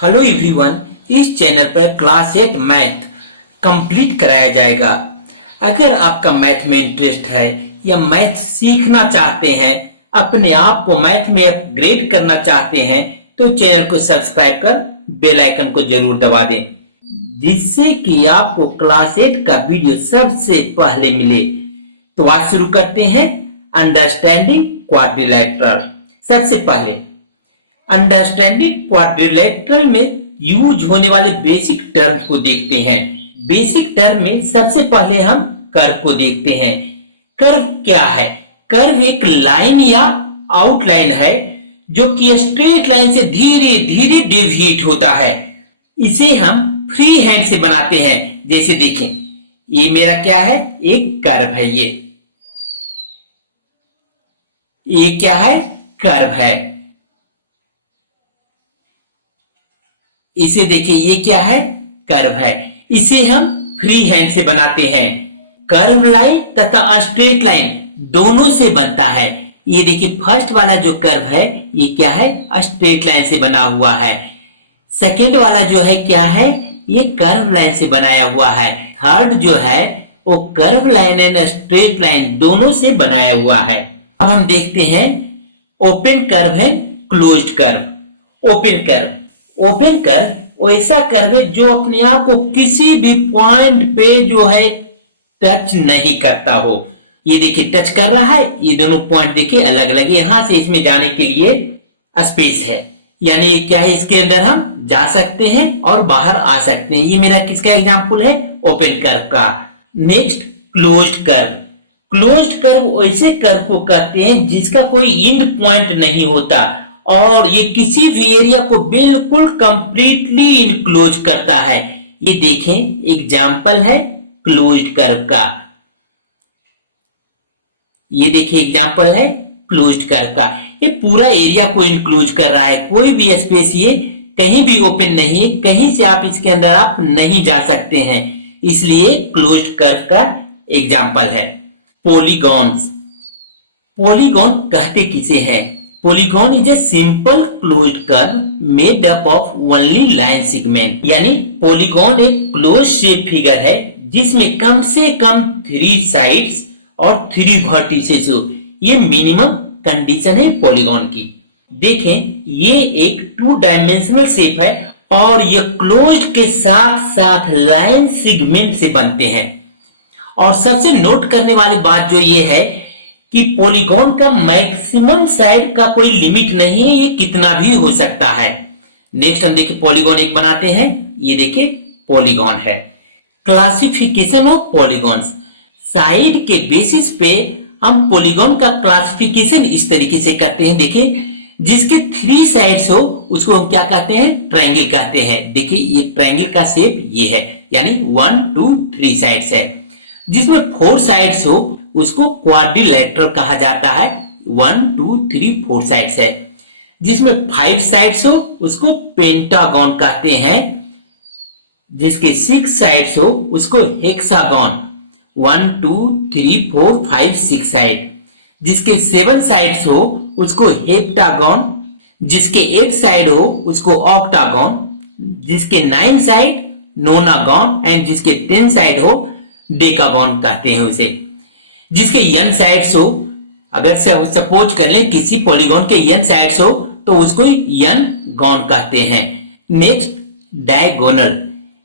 Hello everyone, इस channel पर class 8 math complete कराया जाएगा। अगर आपका मैथ में इंटरेस्ट है या मैथ सीखना चाहते हैं, अपने आप को मैथ में अपग्रेड करना चाहते हैं, तो चैनल को सब्सक्राइब कर बेल आइकन को जरूर दबा दें, जिससे कि आपको क्लास 8 का वीडियो सबसे पहले मिले। तो आज शुरू करते हैं अंडरस्टैंडिंग क्वाड्रिलैटरल। सबसे पहले अंडरस्टैंडिंग क्वाड्रिलेटरल में यूज होने वाले बेसिक टर्म को देखते हैं। बेसिक टर्म में सबसे पहले हम कर्व को देखते हैं। कर्व क्या है? कर्व एक लाइन या आउटलाइन है जो कि स्ट्रेट लाइन से धीरे धीरे डेविएट होता है। इसे हम फ्री हैंड से बनाते हैं। जैसे देखें, ये मेरा क्या है? एक कर्व है। ये क्या है? कर्व है। इसे देखिए, ये क्या है? कर्व है। इसे हम फ्री हैंड से बनाते हैं। कर्व लाइन तथा स्ट्रेट लाइन दोनों से बनता है। ये देखिए, फर्स्ट वाला जो कर्व है ये क्या है? स्ट्रेट लाइन से बना हुआ है। सेकेंड वाला जो है क्या है? ये कर्व लाइन से बनाया हुआ है। थर्ड जो है वो curve line and straight line दोनों से बनाया हुआ है। अब हम देखते हैं ओपन कर्व है, क्लोज्ड कर्व। ओपन कर्व ऐसा कर्व है जो अपने आप को किसी भी पॉइंट पे जो है टच नहीं करता हो। ये देखिए, टच कर रहा है। ये दोनों पॉइंट देखिए अलग अलग। यहां से इसमें जाने के लिए स्पेस है, यानी क्या है, इसके अंदर हम जा सकते हैं और बाहर आ सकते हैं। ये मेरा किसका एग्जांपल है? ओपन कर्व का। Next, closed curve. Closed curve ऐसे कर्व को कहते हैं जिसका कोई एंड पॉइंट नहीं होता और ये किसी भी एरिया को बिल्कुल कंप्लीटली इनक्लोज करता है। ये देखें, एग्जांपल है क्लोज्ड कर्व का। ये देखिए, एग्जांपल है क्लोज्ड कर्व का। ये पूरा एरिया को इनक्लोज कर रहा है। कोई भी स्पेस ये कहीं भी ओपन नहीं है। कहीं से आप इसके अंदर आप नहीं जा सकते हैं, इसलिए क्लोज्ड कर्व का एग्जांपल है। पॉलीगॉन्स। पॉलीगॉन कहते किसे हैं? Polygon is a simple closed curve made up of only line segment। यानी polygon एक closed shape फिगर है जिसमें कम से कम 3 साइड्स और 3 वर्टिसेस हो। ये मिनिमम कंडीशन है पॉलीगॉन की। देखें, ये एक 2 डायमेंशनल शेप है और ये क्लोज्ड के साथ साथ लाइन सेगमेंट से बनते हैं। और सबसे नोट करने वाली बात जो ये है कि पॉलीगॉन का मैक्सिमम साइड का कोई लिमिट नहीं है, ये कितना भी हो सकता है। नेक्स्ट हम देखिए पॉलीगॉन एक बनाते हैं। ये देखिए पॉलीगॉन है। Classification of polygons. साइड के बेसिस पे हम पॉलीगॉन का क्लासिफिकेशन इस तरीके से करते हैं। देखिए, जिसके 3 साइड्स हो उसको हम क्या कहते हैं? ट्रायंगल कहते हैं। देखिए, ये ट्रायंगल का शेप ये है, यानी 1 2 3 साइड्स है। जिसमें 4 साइड्स हो उसको क्वाड्रिलेटरल कहा जाता है। 1 2 3 4 साइड्स है। जिसमें 5 साइड्स हो उसको पेंटागन कहते हैं। जिसके 6 साइड्स हो उसको हेक्सागन। 1 2 3 4 5 6 साइड। जिसके 7 साइड्स हो उसको हेप्टागन। जिसके 8 साइड हो उसको ऑक्टागन। जिसके 9 साइड नोनागन एंड जिसके 10 साइड हो डेकागन कहते हैं उसे। जिसके n साइड्स हो, अगर सपोज कर ले किसी पॉलीगॉन के n साइड्स हो तो उसको n गॉन कहते हैं। Next, diagonal.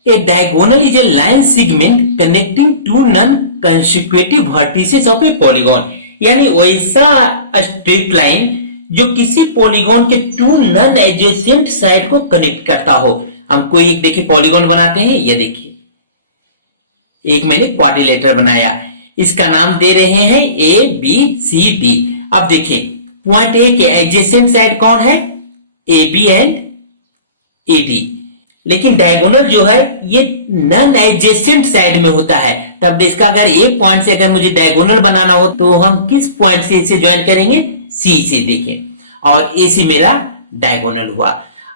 A diagonal is a line segment connecting two non consecutive vertices of a polygon. यानी वैसा स्ट्रेट लाइन जो किसी पॉलीगॉन के 2 नॉन एडजेसेंट साइड को कनेक्ट करता हो। हम कोई एक देखिए पॉलीगॉन बनाते हैं। ये देखिए, एक मैंने क्वाड्रिलेटरल बनाया। इसका नाम दे रहे हैं ए बी सी डी। अब देखिए, पॉइंट ए के एडजेसेंट साइड कौन है? A B and A D. लेकिन डायगोनल जो है ये नॉन एडजेसेंट साइड में होता है। तब इसका अगर ए पॉइंट से अगर मुझे डायगोनल बनाना हो तो हम किस पॉइंट से इसे ज्वाइन करेंगे? सी से। देखें, और ए से मेरा डायगोनल हुआ।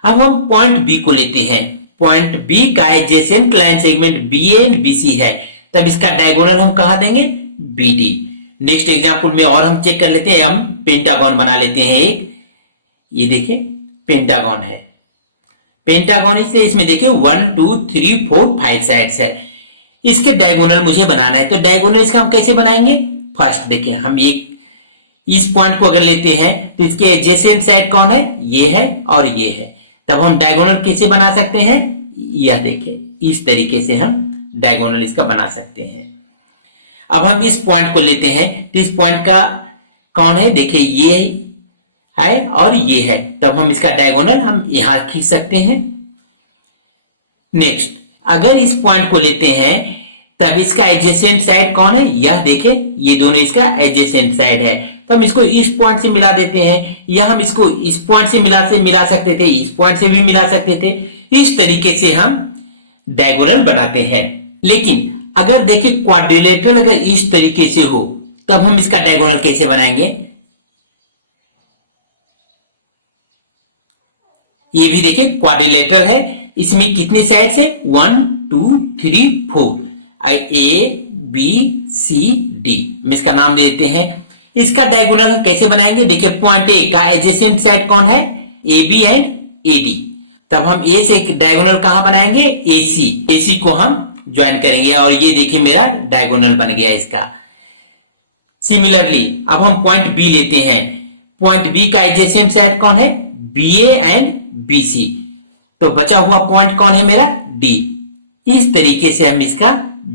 अब हम पॉइंट बी को लेते हैं। पॉइंट बी का adjacent line segment B and B C है, तब इसका डायगोनल हम कहा देंगे? B D. नेक्स्ट एग्जांपल में और हम चेक कर लेते हैं। हम पेंटागन बना लेते हैं एक। ये देखिए पेंटागन है। पेंटागन इसलिए इसमें देखिए 1 2 3 4 5 साइड्स है। इसके डायगोनल मुझे बनाना है, तो डायगोनल इसका हम कैसे बनाएंगे? फर्स्ट देखिए, हम एक इस पॉइंट को अगर लेते हैं तो इसके एडजेसेंट साइड कौन है? ये है और ये है। तब हम डायगोनल कैसे बना सकते हैं? यह देखिए, इस तरीके से हम डायगोनल इसका बना सकते हैं। अब हम इस पॉइंट को लेते हैं, तो इस पॉइंट का कौन है? देखिए ये है और ये है, तब हम इसका डायगोनल हम यहां खींच सकते हैं। नेक्स्ट, अगर इस पॉइंट को लेते हैं तब इसका एडजेसेंट साइड कौन है? यह देखिए, ये दोनों इसका एडजेसेंट साइड है, तो हम इसको इस पॉइंट से मिला देते हैं, या हम इसको इस पॉइंट से मिला सकते थे, इस पॉइंट से भी मिला सकते थे। इस तरीके से हम डायगोनल बनाते हैं। लेकिन अगर देखिए क्वाड्रिलेटरल अगर इस तरीके से हो, तब हम इसका डायगोनल कैसे बनाएंगे? ये भी देखिए क्वाड्रिलेटरल है, इसमें कितने साइड है? 1 2 3 4, ए बी सी डी, हम इसका नाम दे देते हैं। इसका डायगोनल हम कैसे बनाएंगे? देखिए पॉइंट ए का एडजेसेंट साइड कौन है? A B and A D, तब हम ए से डायगोनल कहां बनाएंगे? ए सी को हम ज्वाइन करेंगे और ये देखिए मेरा डायगोनल बन गया इसका। सिमिलरली अब हम पॉइंट बी लेते हैं, पॉइंट बी का एडजेसेंट साइड कौन है? B A and B C, तो बचा हुआ पॉइंट कौन है मेरा? डी। इस तरीके से हम इसका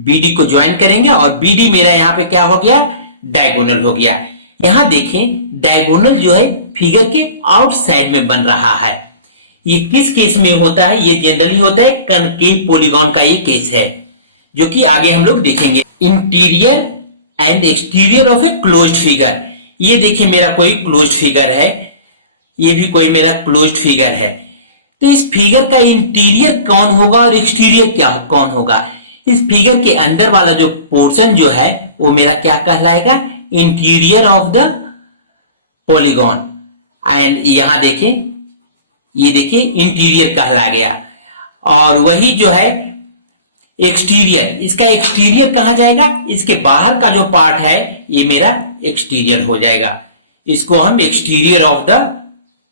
बीडी को ज्वाइन करेंगे और बीडी मेरा यहाँ पे क्या हो गया? डायगोनल हो गया। यहां देखें डायगोनल जो है फिगर के आउटसाइड में बन रहा है। ये किस केस में होता है? ये जनरली होता है कनकेव पॉलीगॉन का ये केस है, जो कि आगे हम लोग देखेंगे। Interior and exterior of a closed figure, ये देखिए मेरा कोई क्लोज्ड फिगर है, ये भी कोई मेरा क्लोज्ड फिगर है, तो इस फिगर का इंटीरियर कौन होगा और एक्सटीरियर क्या कौन होगा? इस फिगर के अंदर वाला जो पोर्शन जो है वो मेरा क्या कहलाएगा? Interior of the polygon. And यहां देखिए, ये देखिए इंटीरियर कहला गया, और वही जो है एक्सटीरियर, इसका एक्सटीरियर कहा जाएगा? इसके बाहर का जो पार्ट है ये मेरा एक्सटीरियर हो जाएगा, इसको हम एक्सटीरियर ऑफ द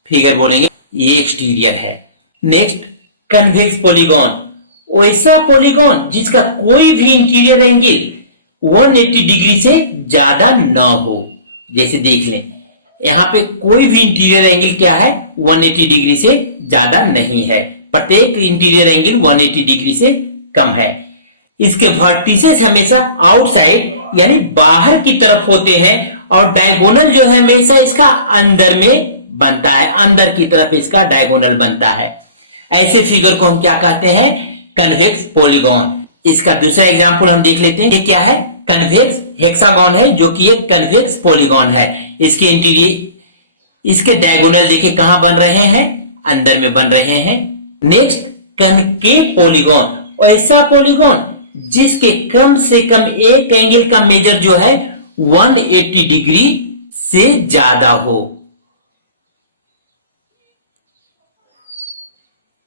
फिगर बोलेंगे, ये एक्सटीरियर है। नेक्स्ट, कन्वेक्स पॉलीगॉन, वैसा पॉलीगॉन जिसका कोई भी इंटीरियर एंगल 180 डिग्री से ज्यादा ना हो। जैसे देख लें, यहाँ पे कोई भी इंटीरियर एंगल क्या है? 180 डिग्री से ज्यादा नहीं है, प्रत्येक इंटीरियर एंगल 180 डिग्री से कम है। इसके वर्टिसेस हमेशा आउटसाइड यानी बाहर की तरफ होते हैं, और डायगोनल जो है हमेशा इसका अंदर में बनता है, अंदर की तरफ इसका डायगोनल बनता है। ऐसे फिगर को हम क्या कहते हैं? Convex polygon. इसका दूसरा एग्जांपल हम देख लेते हैं, ये क्या है? कन्वेक्स हेक्सागन है, जो कि एक कन्वेक्स पॉलीगॉन है। इसके इंटीरियर, इसके डायगोनल देखिए कहां बन रहे हैं? अंदर में बन रहे हैं। नेक्स्ट, कनकेव पॉलीगॉन, ऐसा पॉलीगॉन जिसके कम से कम एक एंगल का मेजर जो है 180 डिग्री से ज्यादा हो।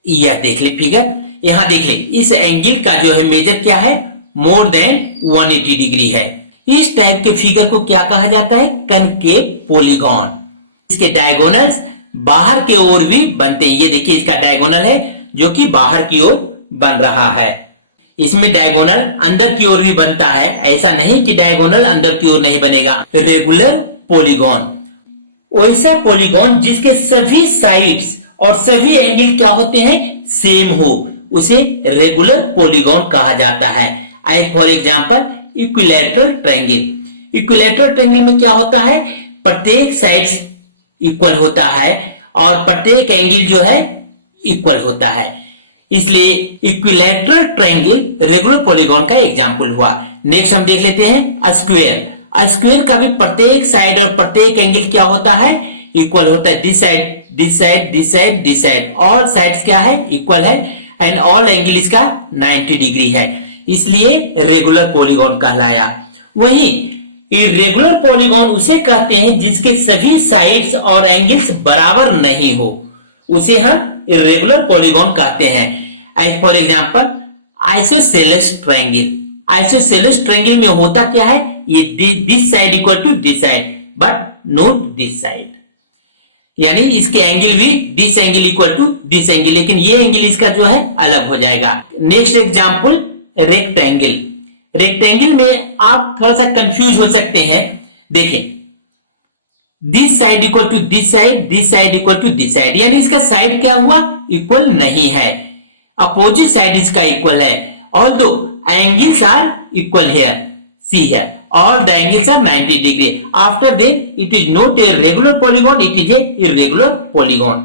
यह देख ले फिगर, यहां देख ले, इस एंगल का जो है मेजर क्या है? मोर देन 180 डिग्री है। इस टाइप के फिगर को क्या कहा जाता है? Concave polygon. इसके डायगोनल्स बाहर के ओर भी बनते हैं। ये देखिए इसका डायगोनल है जो कि बाहर की ओर बन रहा है। इसमें डायगोनल अंदर की ओर भी बनता है, ऐसा नहीं कि डायगोनल अंदर की ओर नहीं बनेगा। रेगुलर पॉलीगॉन, वैसा पॉलीगॉन जिसके सभी साइड्स और सभी एंगल क्या होते हैं? सेम हो, उसे रेगुलर पॉलीगॉन कहा जाता है। For example equilateral triangle. Equilateral triangle में क्या होता है? प्रत्येक साइड्स इक्वल होता है और प्रत्येक एंगल जो है इक्वल होता है, इसलिए इक्विलैटरल ट्रायंगल रेगुलर पॉलीगॉन का एग्जांपल हुआ। नेक्स्ट हम देख लेते हैं स्क्वायर। स्क्वायर का भी प्रत्येक साइड और प्रत्येक एंगल क्या होता है? इक्वल होता है। This side, this side, this side, this side, all sides क्या है? इक्वल है, एंड ऑल एंगल इसका 90 डिग्री है, इसलिए रेगुलर पॉलीगॉन कहलाया। वहीं इर्रेगुलर पॉलीगॉन उसे कहते हैं जिसके सभी साइड्स और एंगल्स बराबर नहीं हो, उसे हम इर्रेगुलर पॉलीगॉन कहते हैं। As for example isosceles triangle. Isosceles triangle में होता क्या है? ये this side equal to this side but not this side. यानी इसके एंगल भी this angle equal to this angle, लेकिन ये एंगल इसका जो है अलग हो जाएगा। Next example rectangle. रेक्टेंगल में आप थोड़ा सा कंफ्यूज हो सकते हैं। देखें, this side equal to this side, this side equal to this side, यानी इसका साइड क्या हुआ, इक्वल नहीं है। अपोजिट साइड इसका इक्वल है। Although angles are equal here, see here, all the angles are 90 degree. After that, it is not a regular polygon, it is a irregular polygon.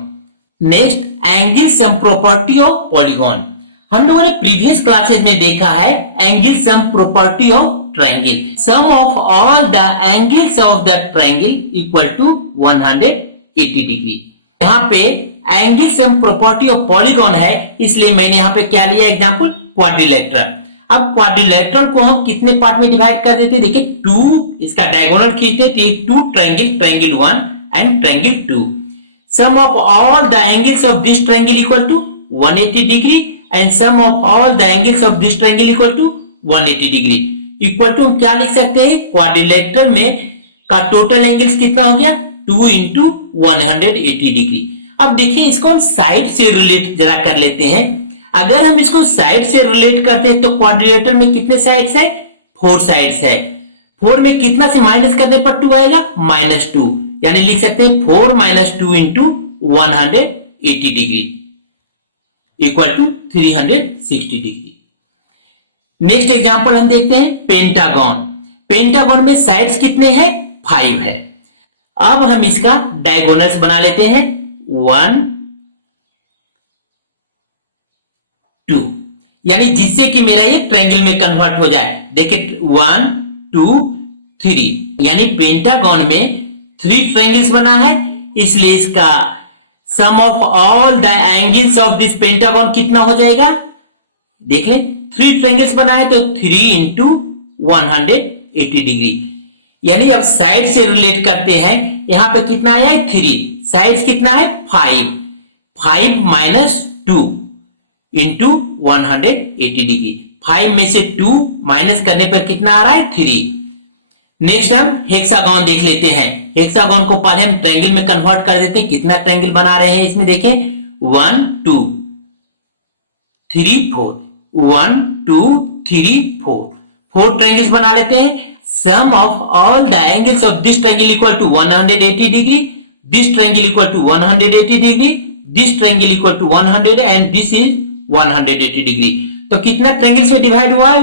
Next, angle sum property of polygon. हम लोगों ने previous classes में देखा है angle sum property of triangle. Sum of all the angles of the triangle equal to 180 degree. यहाँ पे angle sum property of polygon है, इसलिए मैंने यहाँ पे क्या लिया एग्जांपल, क्वाड्रिलेटरल। अब क्वाड्रिलेटरल को हम कितने पार्ट में डिवाइड कर देते हैं, देखिए टू, इसका डायगोनल खींचते तो two triangle, triangle 1 and triangle 2। Sum of all the angles of this triangle equal to 180 degree and sum of all the angles of this triangle equal to 180 degree. Equal to क्या लिख सकते हैं, quadrilateral में का total angles कितना हो गया, 2 into 180 degree. अब देखिए इसको हम साइड से रिलेट जरा कर लेते हैं। अगर हम इसको साइड से रिलेट करते हैं तो क्वाड्रिलेटरल में कितने साइड्स है, 4 साइड्स है। 4 में कितना से माइनस करने पर 2 आएगा, -2, यानी लिख सकते हैं 4 - 2 into 180 degree equal to 360 degree. Next example हम देखते हैं पेंटागन। पेंटागन में साइड्स कितने हैं, 5 है। अब हम इसका डायगोनल्स बना लेते हैं, 1 2, यानी जिससे कि मेरा ये ट्रायंगल में कन्वर्ट हो जाए। देखिए 1 2 3, यानी पेंटागन में 3 ट्रायंगल्स बना है, इसलिए इसका sum of all the angles of this pentagon कितना हो जाएगा, देख लें 3 ट्रायंगल्स बना है तो 3 इंटू 180 डिग्री। यानी अब साइड से रिलेट करते हैं, यहां पे कितना आया है 3, साइड कितना है 5, 5 माइनस 2 इंटू 180 डिग्री। 5 में से 2 माइनस करने पर कितना आ रहा है, 3। नेक्स्ट हम हेक्सागन देख लेते हैं। हेक्सागन को पहले हम ट्रायंगल में कन्वर्ट कर देते हैं। कितना ट्रायंगल बना रहे हैं इसमें, देखें 1 2 3 4, 1 2 3 4, 4 ट्रायंगल्स बना लेते हैं। Sum of all the angles of this triangle equal to 180 degree, this triangle equal to 180 degree, this triangle equal to 100 and this is 180 degree. तो कितना ट्रायंगल्स में डिवाइड हुआ है,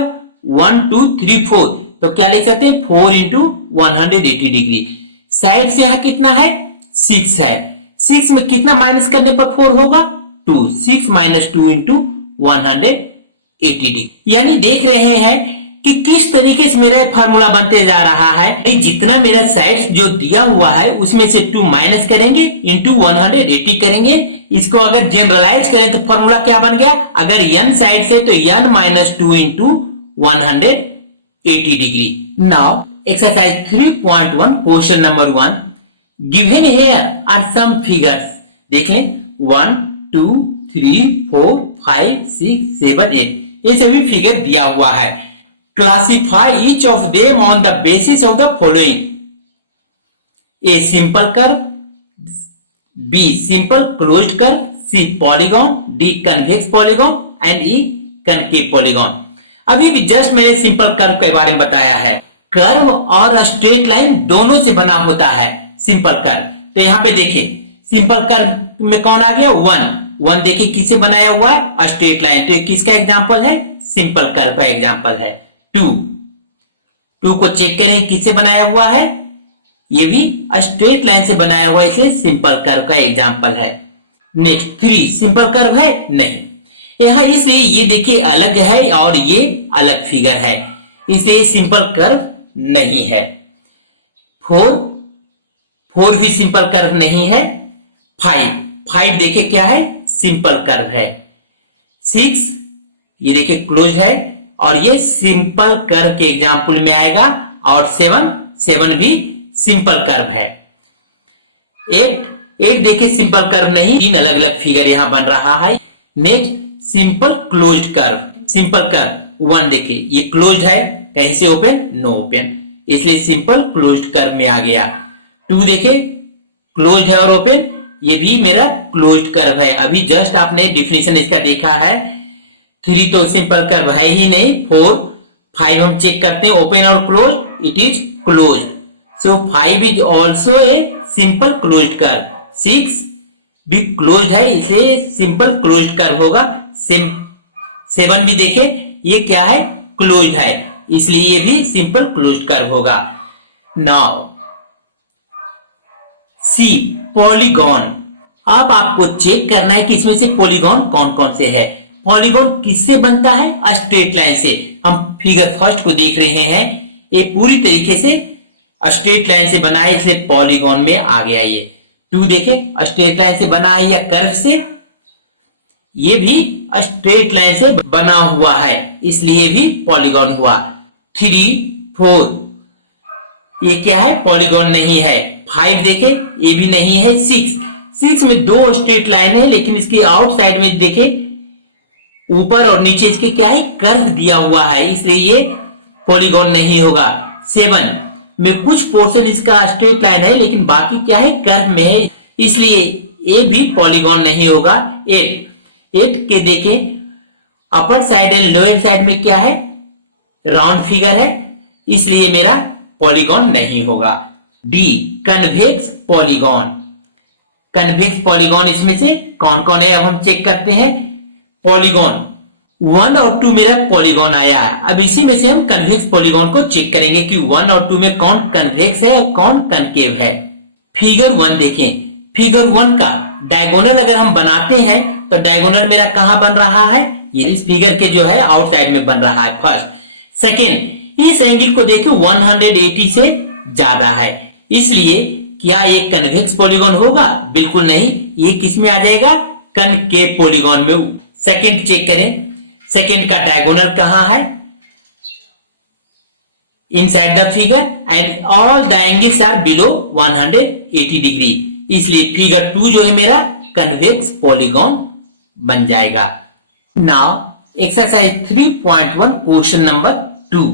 1 2 3 4, तो क्या लिख सकते हैं 4 इंटू 180 डिग्री। साइड से यहां कितना है, 6 है। 6 में कितना माइनस करने पर 4 होगा, 2, 6 - 2 इंटू 180 डिग्री। यानी देख रहे हैं कि किस तरीके से मेरा फार्मूला बनते जा रहा है। जितना मेरा साइड जो दिया हुआ है उसमें से 2 माइनस करेंगे, इंटू 180 करेंगे। इसको अगर जनरलाइज करें तो फॉर्मूला क्या बन गया, अगर n साइड से तो n - 2 into 180 degree. Now exercise 3.1 question number 1, given here are some figures. देखें 1 2 3 4 5 6 7 8, ये सभी फिगर दिया हुआ है। Classify each of them on the basis of the following, A simple curve, B simple closed curve, C polygon, D convex polygon and E concave polygon. अभी भी just मैंने simple curve के बारे में बताया है। कर्व और स्ट्रेट लाइन दोनों से बना होता है सिंपल कर्व। तो यहाँ पे देखिए सिंपल कर्व में कौन आ गया, 1 देखिए किससे बनाया हुआ है, स्ट्रेट लाइन। तो किसका एग्जांपल है, सिंपल कर्व का एग्जांपल है। 2 को चेक करें किससे बनाया हुआ है, ये भी स्ट्रेट लाइन से बनाया हुआ है, इसलिए सिंपल कर्व का एग्जांपल है। नेक्स्ट 3 सिंपल कर्व है नहीं, यहां इसलिए ये देखिए अलग है और ये अलग फिगर है, इसलिए सिंपल कर्व नहीं है। 4 भी सिंपल कर्व नहीं है। 5 देखिए क्या है, सिंपल कर्व है। 6 ये देखिए क्लोज है और ये सिंपल कर्व के एग्जांपल में आएगा। और 7 भी सिंपल कर्व है। 8 देखिए सिंपल कर्व नहीं, 3 अलग अलग फिगर यहां बन रहा है। Next simple closed curve, simple curve 1 देखिए ये क्लोज्ड है, कहीं से ओपन, नो ओपन, इसलिए सिंपल क्लोज्ड कर्व में आ गया। 2 देखिए क्लोज्ड है और ओपन, ये भी मेरा क्लोज्ड कर्व है। अभी जस्ट आपने डिफिनेशन इसका देखा है। 3 तो सिंपल कर्व है ही नहीं। 4, 5 हम चेक करते हैं, ओपन और close, it is closed. So 5 is also a simple closed curve. 6 भी क्लोज्ड है, इसे सिंपल क्लोज्ड कर्व होगा। 7 भी देखे, ये क्या है, क्लोज्ड है, इसलिए ये भी सिंपल क्लोज्ड कर्व होगा। Now see, polygon. अब आपको चेक करना है कि इसमें से पॉलीगॉन कौन कौन से है। पॉलीगॉन किससे बनता है, स्ट्रेट लाइन से। हम फिगर फर्स्ट को देख रहे हैं, ये पूरी तरीके से स्ट्रेट लाइन से बना है, इसलिए पॉलीगॉन में आ गया। ये 2 देखे, स्ट्रेट लाइन से बना है या कर्व से, ये भी स्ट्रेट लाइन से बना हुआ है, इसलिए भी पॉलीगॉन हुआ। 3, 4 ये क्या है, पॉलीगॉन नहीं है। 5 देखे, ये भी नहीं है। 6 में 2 स्ट्रेट लाइन है, लेकिन इसके आउटसाइड में देखे ऊपर और नीचे इसके क्या है, कर्व दिया हुआ है, इसलिए ये पॉलीगॉन नहीं होगा। 7 में कुछ पोर्शन इसका स्ट्रेट लाइन है, लेकिन बाकी क्या है, कर्व में है, इसलिए ये भी पॉलीगॉन नहीं होगा। 8 के देखे, upper side and lower side में क्या है, राउंड फिगर है, इसलिए मेरा पॉलीगॉन नहीं होगा। D, convex polygon. Convex polygon इसमें से कौन कौन है, अब हम चेक करते हैं। पॉलीगॉन 1 और 2 मेरा पॉलीगॉन आया है। अब इसी में से हम कन्वेक्स पॉलीगॉन को चेक करेंगे कि 1 और 2 में कौन कन्वेक्स है और कौन कनकेव है। फिगर 1 देखें, फिगर 1 का डायगोनल अगर हम बनाते हैं तो डायगोनल मेरा कहां बन रहा है, ये इस फिगर के जो है आउटसाइड में बन रहा है। फर्स्ट, सेकेंड, इस एंगल को देखो 180 से ज्यादा है, इसलिए क्या ये कन्वेक्स पॉलीगॉन होगा, बिल्कुल नहीं, ये किस में आ जाएगा, कनकेव पॉलीगॉन में। सेकेंड चेक करें, सेकेंड का डायगोनल कहां है, inside the figure and all the angles are below 180 degree, इसलिए फिगर 2 जो है मेरा कन्वेक्स पॉलीगॉन बन जाएगा। Now exercise 3.1 question number 2,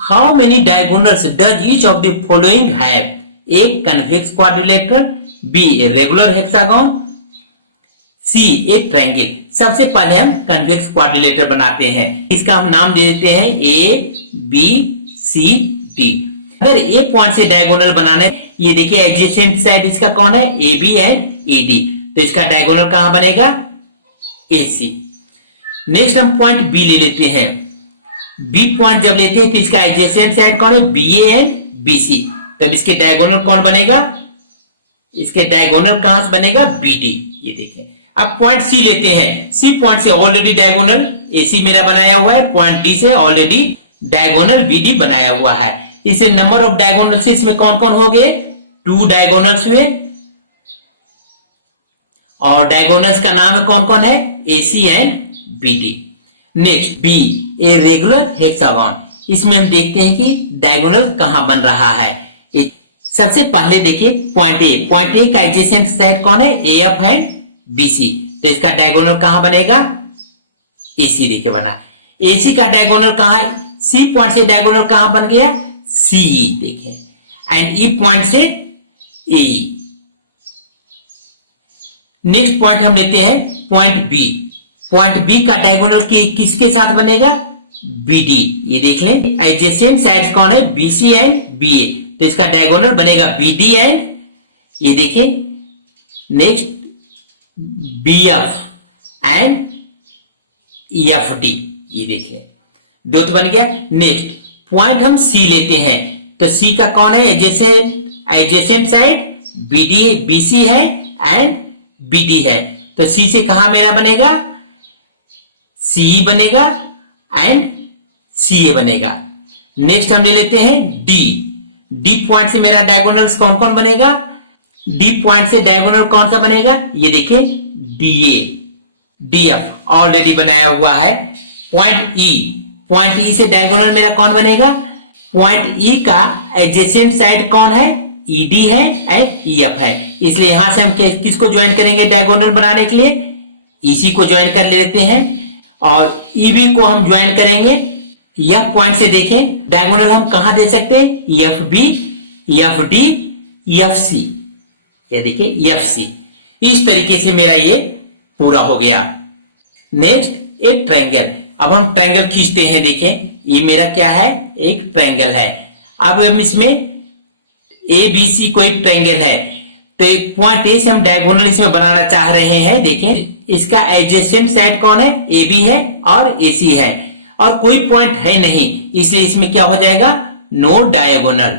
how many diagonals does each of the following have, A convex quadrilateral, B a regular hexagon, C a triangle. सबसे पहले हम convex quadrilateral बनाते हैं, इसका हम नाम दे देते हैं ए बी सी डी। अगर ए पॉइंट से डायगोनल बनाना है, ये देखिए एडजेसेंट साइड इसका कौन है, A B and A D, तो इसका डायगोनल कहां बनेगा, ए सी। नेक्स्ट हम पॉइंट बी ले लेते हैं, बी पॉइंट जब लेते हैं तो इसका एडजेसेंट साइड कौन है, B A and B C, तब इसके डायगोनल कौन बनेगा, इसके डायगोनल कहां से बनेगा, बी डी। ये देखें, अब पॉइंट सी लेते हैं, सी पॉइंट से ऑलरेडी डायगोनल एसी मेरा बनाया हुआ है, पॉइंट डी से ऑलरेडी डायगोनल बीडी बनाया हुआ है, इसे नंबर ऑफ डायगोनल्स इसमें कौन कौन हो गए, 2 डायगोनल्स हुए, और डायगोनल्स का नाम है कौन कौन है, AC and BD. Next B, a regular hexagon, इसमें हम देखते हैं कि डायगोनल कहां बन रहा है। सबसे पहले देखिए पॉइंट ए का एडजेसेंट साइड कौन है, A F and B C, तो इसका डायगोनल कहां बनेगा, एसी देखिए बना। एसी का डायगोनल कहां है, सी पॉइंट से डायगोनल कहां बन गया, सीई देखिए, एंड ई पॉइंट से एई। नेक्स्ट पॉइंट हम लेते हैं पॉइंट बी, पॉइंट बी का डायगोनल किसके साथ बनेगा, बीडी। ये देख लें, एडजेसेंट साइड्स कौन है, बीसी एंड बीए, तो इसका डायगोनल बनेगा बीडी एंड, ये देखिए नेक्स्ट बीएफ एंड एफडी, ये देखिए 2 तो बन गया। नेक्स्ट पॉइंट हम सी लेते हैं, तो सी का कौन है, एडजेसेंट साइड बीडी बीसी है एंड बीडी है, तो सी से कहां मेरा बनेगा, सी बनेगा एंड सी ए बनेगा। नेक्स्ट हम ले लेते हैं डी, डी पॉइंट से मेरा डायगोनल कौन कौन बनेगा, डी पॉइंट से डायगोनल कौन सा बनेगा, ये देखिए डीए डीएफ ऑलरेडी बनाया हुआ है। पॉइंट ई से डायगोनल मेरा कौन बनेगा, पॉइंट ई का एडजेसेंट साइड कौन है, ईडी है एंड ईएफ है, इसलिए यहां से हम किसको ज्वाइन करेंगे डायगोनल बनाने के लिए, ईसी को ज्वाइन कर लेते हैं, और ईबी को हम ज्वाइन करेंगे एफ पॉइंट से। देखें डायगोनल हम कहां दे सकते हैं, F B, F D, F C, ये देखिए एफ सी, इस तरीके से मेरा ये पूरा हो गया। नेक्स्ट एक ट्रायंगल। अब हम ट्रायंगल खींचते हैं। देखें ये मेरा क्या है, एक ट्रायंगल है। अब हम इसमें ए बी सी कोई ट्रायंगल है, तो एक पॉइंट ए से हम डायगोनल इसमें बनाना चाह रहे हैं। देखें इसका एडजेसेंट साइड कौन है, ए बी है और ए सी है, और कोई पॉइंट है नहीं, इसलिए इसमें क्या हो जाएगा, नो डायगोनल।